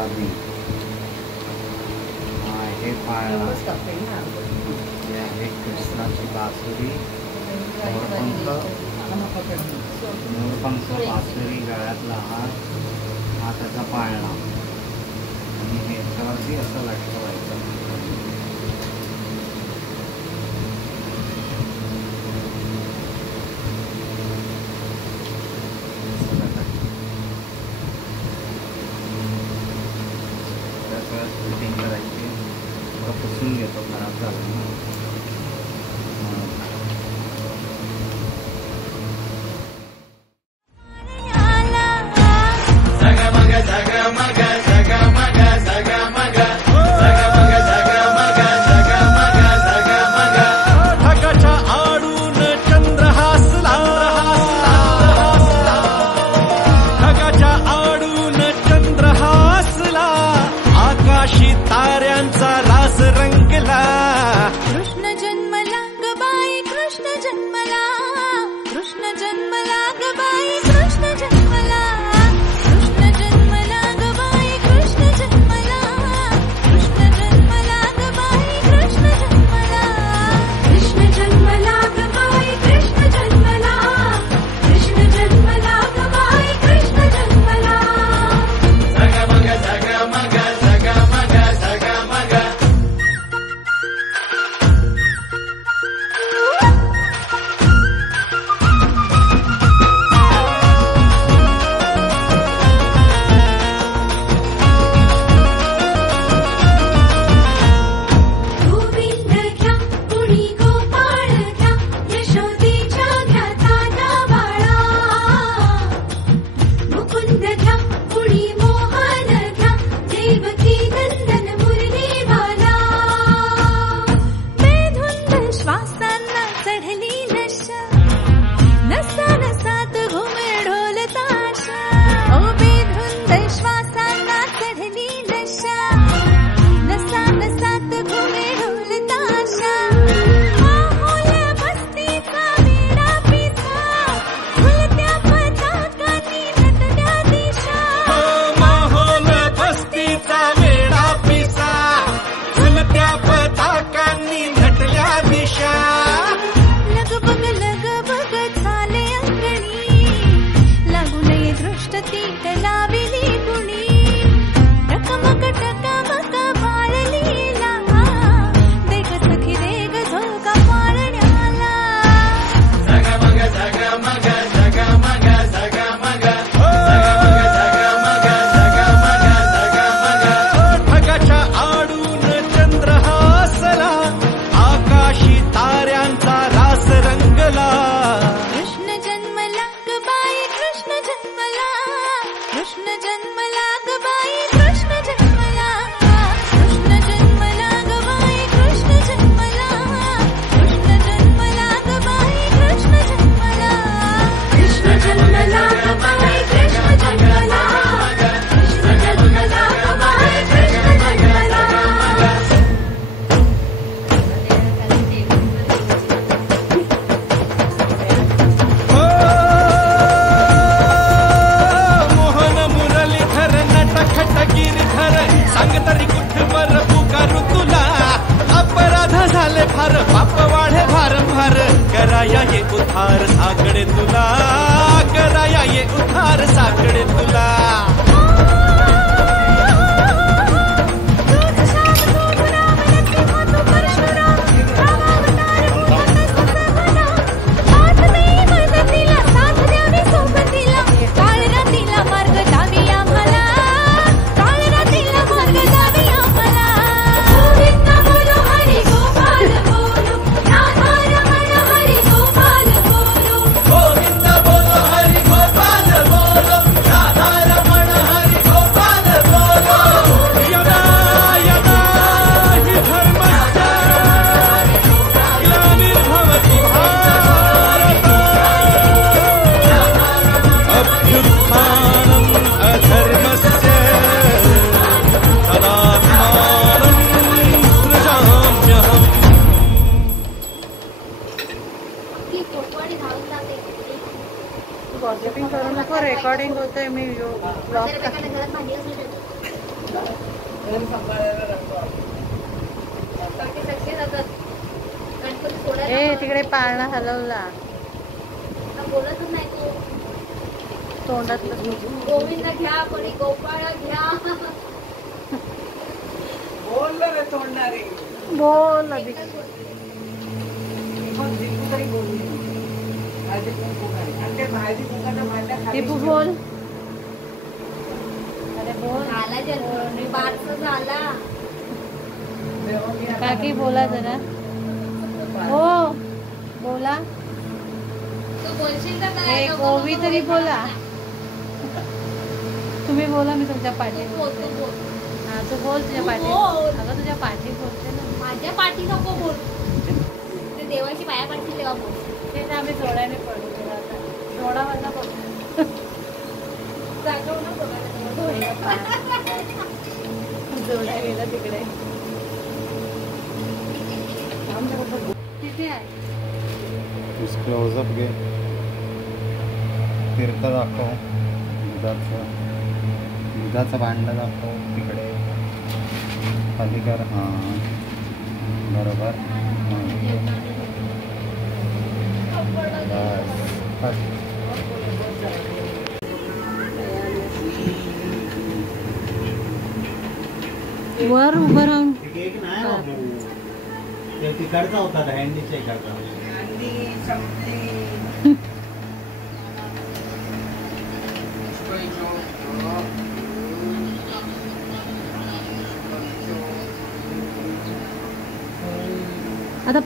गुलाबी हे पाळणा, हे आहे कृष्णाची बासुरी, मोरपंख बासुरी, गळ्यातला हार, हा त्याचा पाळणा आणि ह्याच्यावरती असं लटकवायचं. फिटिंग करायची, पुसून घेतो खराब झालं ना. ताऱ्यांचा रास रंगला. कृष्ण जन्मला ग बाई, कृष्ण जन्मला, कृष्ण जन्मला ग बाई, कृष्ण जन्मला, कृष्ण जन्मला ग बाई, कृष्ण जन्मला, कृष्ण जन्मला ग बाई, कृष्ण जन्मला, कृष्ण जन्मला ग बाई, कृष्ण जन्मला, कृष्ण जन्मला ग बाई, कृष्ण जन्मला. कराया ये उधार साकडे तुला, कराया ये उधार साकडे तुला. गॉसिपिंग करू नको, रेकॉर्डिंग होतंय. मी ब्लॉग ए तिकडे पाळणा हलवला बोलतच नाही तू. तोंडातलं गोविंद घ्या परी गोपाळ घ्या. बोल रे तोंडारी. बोल अभि. दीपू बोल. अरे बोल. झाला जन्म बारस झाला. काकी बोला जरा. हो बोला. तू बोलशील तर ए काय? गोवी तरी बोला. तुम्ही बोला मी तुमच्या पाठी तू बोलते. बोल, तू बोल. हा तू बोल तुझ्या पाठी. बोल. अगं तुझ्या पाठी बोलते ना. माझ्या पाठी नको बोल. ते देवाची पाया पडतील तेव्हा बोल. ते तर आम्ही जोड्याने पडू तुला आता. जोडा माझा पडतो. जागव ना बोलायला. जोडा गेला तिकडे. तिथे आहे. क्लोजअप घे. तीर्थ दाखव. दुधाचं भांडं दाखव तिकडे. खाली कर. हां बरोबर. बस. वर उभं राहून केक नाही बाबू. ते तिकडचा होता हँडीच्या इकडचा. आता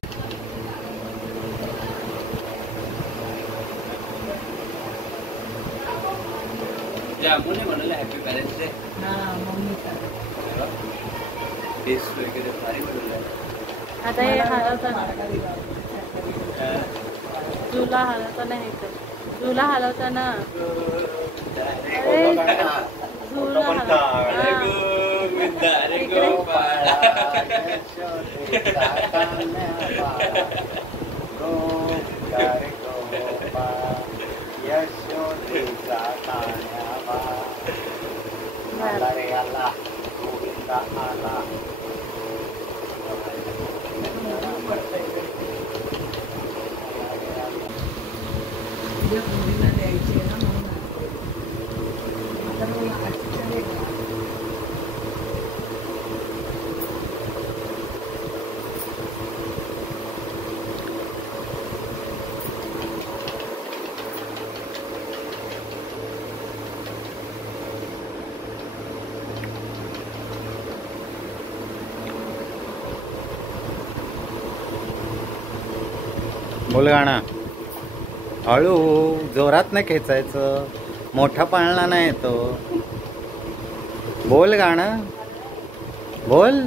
जामुने म्हणाले हॅपी पॅरेंट्स डे. टेस्ट वगैरे भारी बनवलं. आता हे हलवताना तुला हलवताना हे कर. तुला हलवताना तुला बोल गाणं. हळू जोरात नाही खेचायचं. मोठा पाळणा नाही येतो. बोल गाणं. बोल.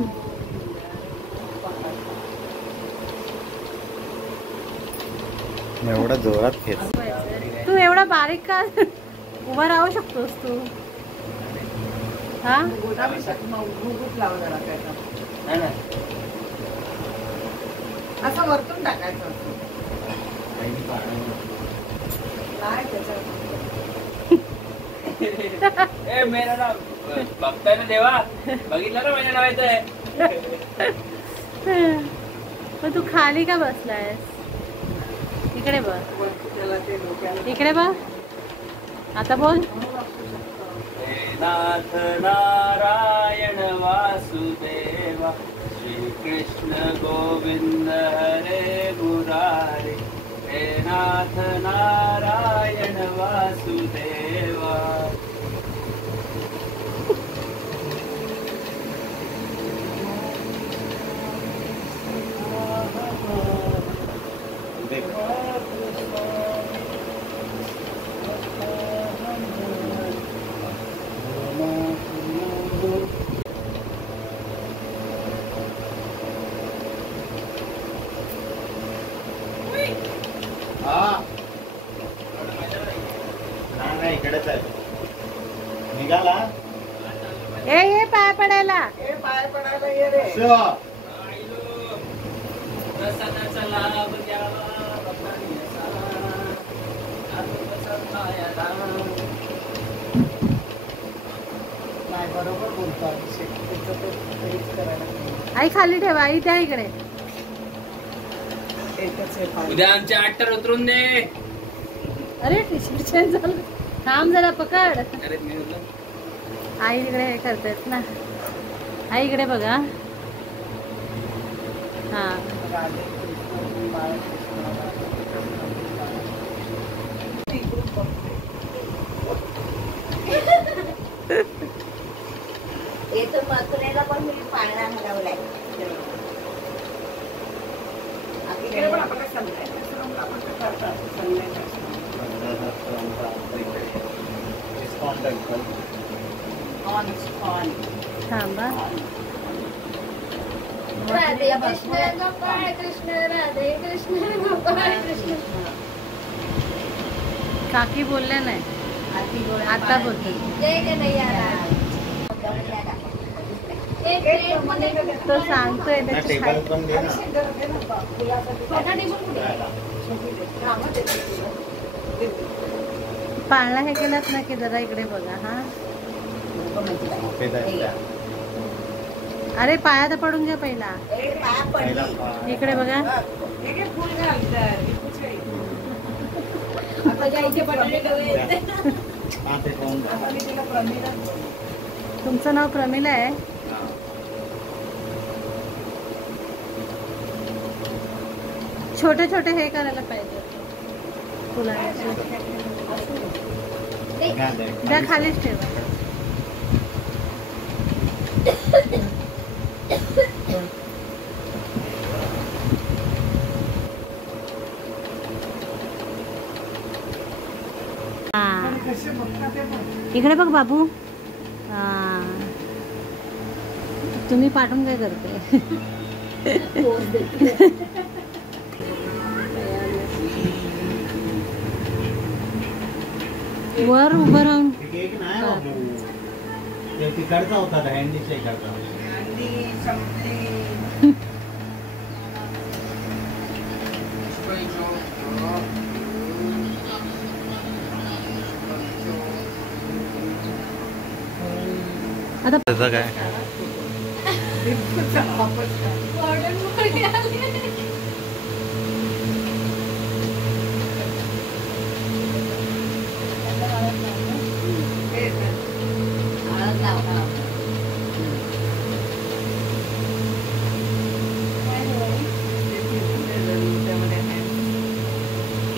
एवढा जोरात खेच. तू एवढा बारीक का उभा राहू शकतोस तू. हा असं वरतून टाकायचं. ए मेरा नाव बघताय ना देवा. बघितलं ना माझ्या नावाचं आहे. पण तू खाली का बसलायस. इकडे बघ. इकडे बघ. आता बोल. हे नाथ नारायण वासुदेवा श्री कृष्ण गोविंद हरे मुरारे. हे नाथ नारायण वासुदेवा. नाही इकडेच आहे. निघाला. ए पाय पडायला. पाय पडायला ये रे. प्रसादाचा लाभ द्यावा नाही बरोबर बोलतो अभिषेक. त्याचं ते काहीच करायला नाही. आई खाली ठेवा, आई त्या इकडे. एकच आहे पाणी. उद्या आमच्या 8 टर उतरून दे. अरे टी शर्ट चेंज झालं. थांब जरा पकड. अरे मी बोललो आई इकडे हे करतायत ना. आई इकडे बघा. हा राधे कृष्ण बाळकृष्ण इकडून बघते. येतो मथुरेला पण मी पाळणा घालवलाय. इकडे पण आपण संध्याकाळी आपण ते करतात संध्याकाळी. ऑन थांबा. राधे कृष्ण गोपाळ कृष्ण राधे कृष्ण गोपाळ कृष्ण. काकी बोलल्या नाही, आता बोलते. जय कन्हैया लाल. तो सांगतोय त्याची टेबल पण दे ना. पाळणा हे केलात ना की जरा इकडे बघा. हा ते द्या. अरे पायात पडून घ्या पहिला. पहिला पाय. इकडे बघा. फुल घालतात. हा, ते ठेवून द्या. तुमचं नाव प्रमिला आहे. छोटे छोटे हे करायला पाहिजे फुलांचे. द्या, द्या. द्या खालीच ठेवा. हा. इकडे बघ बाबू. हा तुम्ही पाठवून काय करते. वर उभं राहून. केक नाही बाबू. ते तिकडचा होता हँडीच्या इकडचा. आता त्याचं काय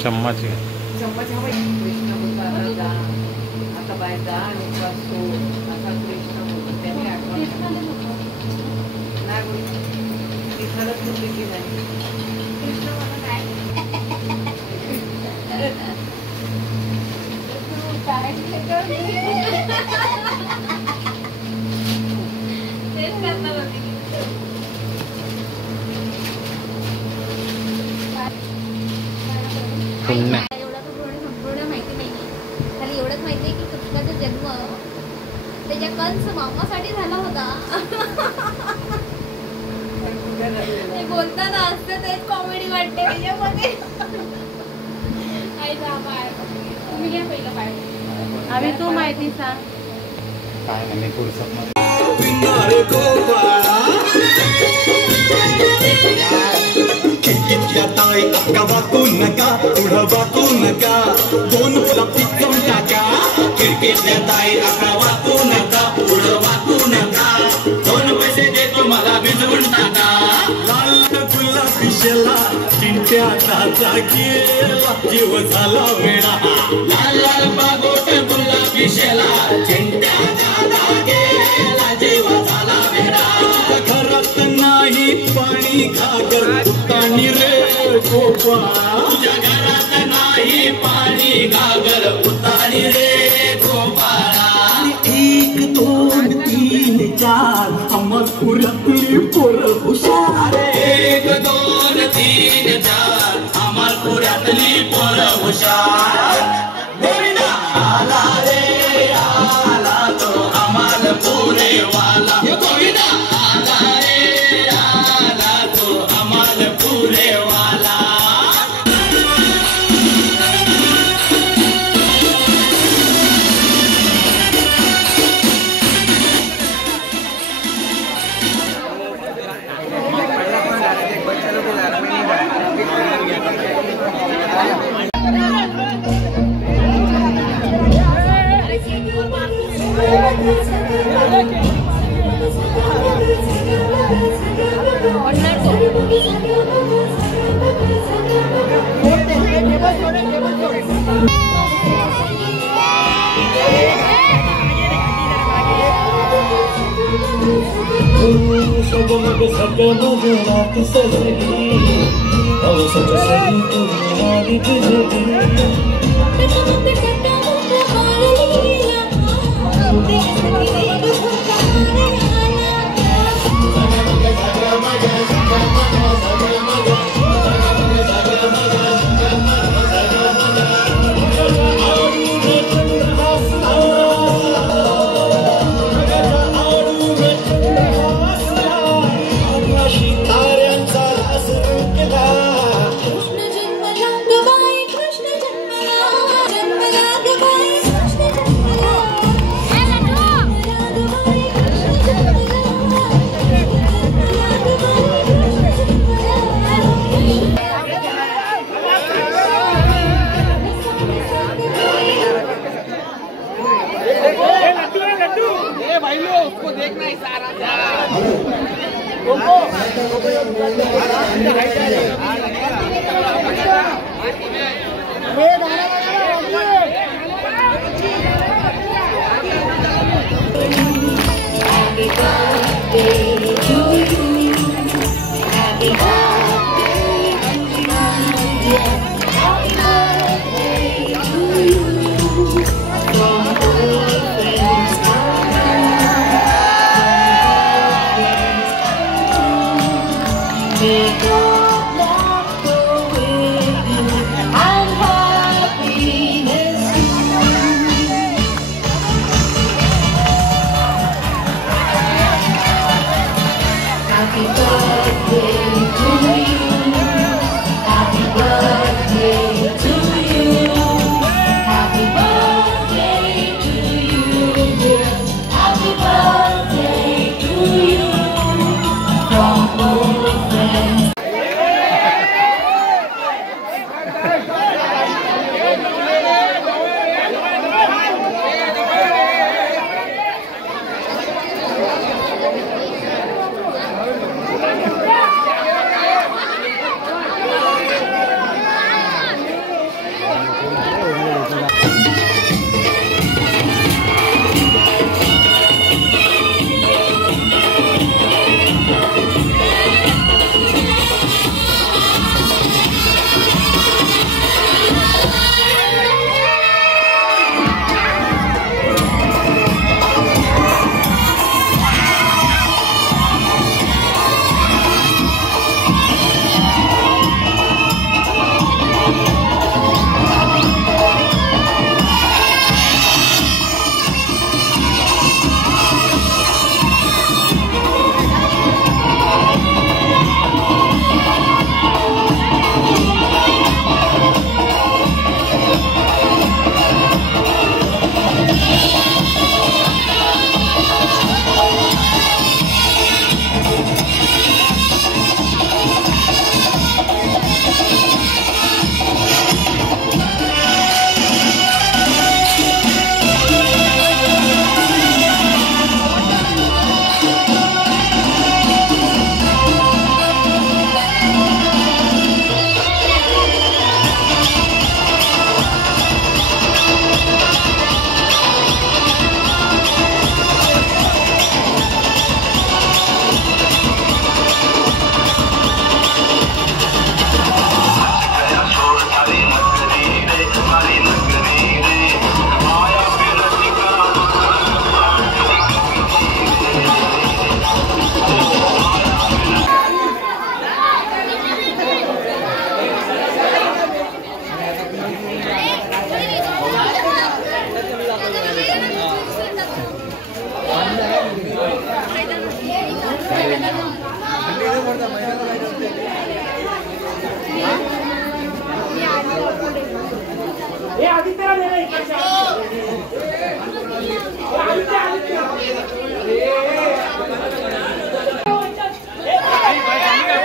चम्मच आहे. चम्मच हवा. कृष्ण बोलतो जा आता बाहेर जा आणि बसतो. आता कृष्ण बोलतो त्याने आठवण नाही बोलतो. कृष्णालाच बोलते की नाही. कृष्ण म्हणून पुण्य. एवढं संपूर्ण माहिती नाही. खाली एवढंच माहिती आहे की कृष्णाचा जन्म त्याच्या कंस मामासाठी झाला होता. ते बोलताना असतं तेच कॉमेडी वाटते त्याच्यामध्ये. आई जा पाय. तुम्ही घ्या पहिलं पाय. आम्ही तू माहिती सांग. काय नाही मी पुरुषात खिडकीतल्या ताई अक्का वाकू नका, पुढं वाकू नका, दोन फुला पिकवून टाका. खिडकीतल्या ताई अक्का वाकू नका, पुढं वाकू नका, दोन पैसे देतो मला भिजवून टाका. लाल गुलाबी शेला चिंट्याचा गेला, जीव झाला वेडा. लाल लाल बागोट गुलाबी शेला चिंट्याचा गेला, जीव झाला वेडा. घरात नाही पाणी घागर उतानी रे गोपाळा. तुझ्या घरात नाही पाणी घागर उतानी रे गोपाळा. 1 2 3 4 अमरपुरातली पोरं हुशार. 1 2 3 4 अमरपुरातली पोरं हुशार. गोविंदा आला रे आला तो अमरपुरे वाला. गोविंदा आला रे आला तो अमरपुरे वाला. सजमग सजमग रात सजली सज सजी तुम्हारी बिजली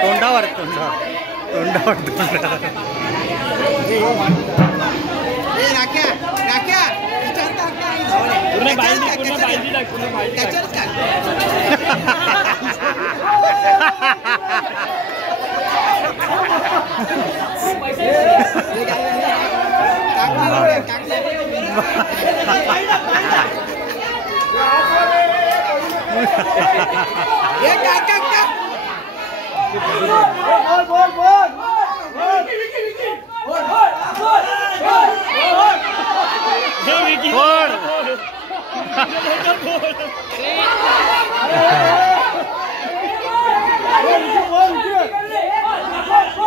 तोंडावर तोंडावर तोंडावर पूर्ण बाजली टाक पूर्ण बाजली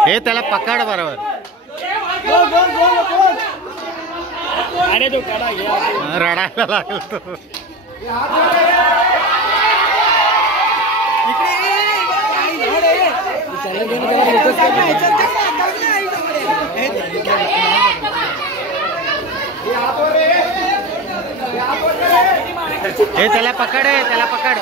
हे त्याला पकड बरोबर. अरे तो कडा घ्या रडायला लागला तो. हे त्याला पकड आहे, त्याला पकड.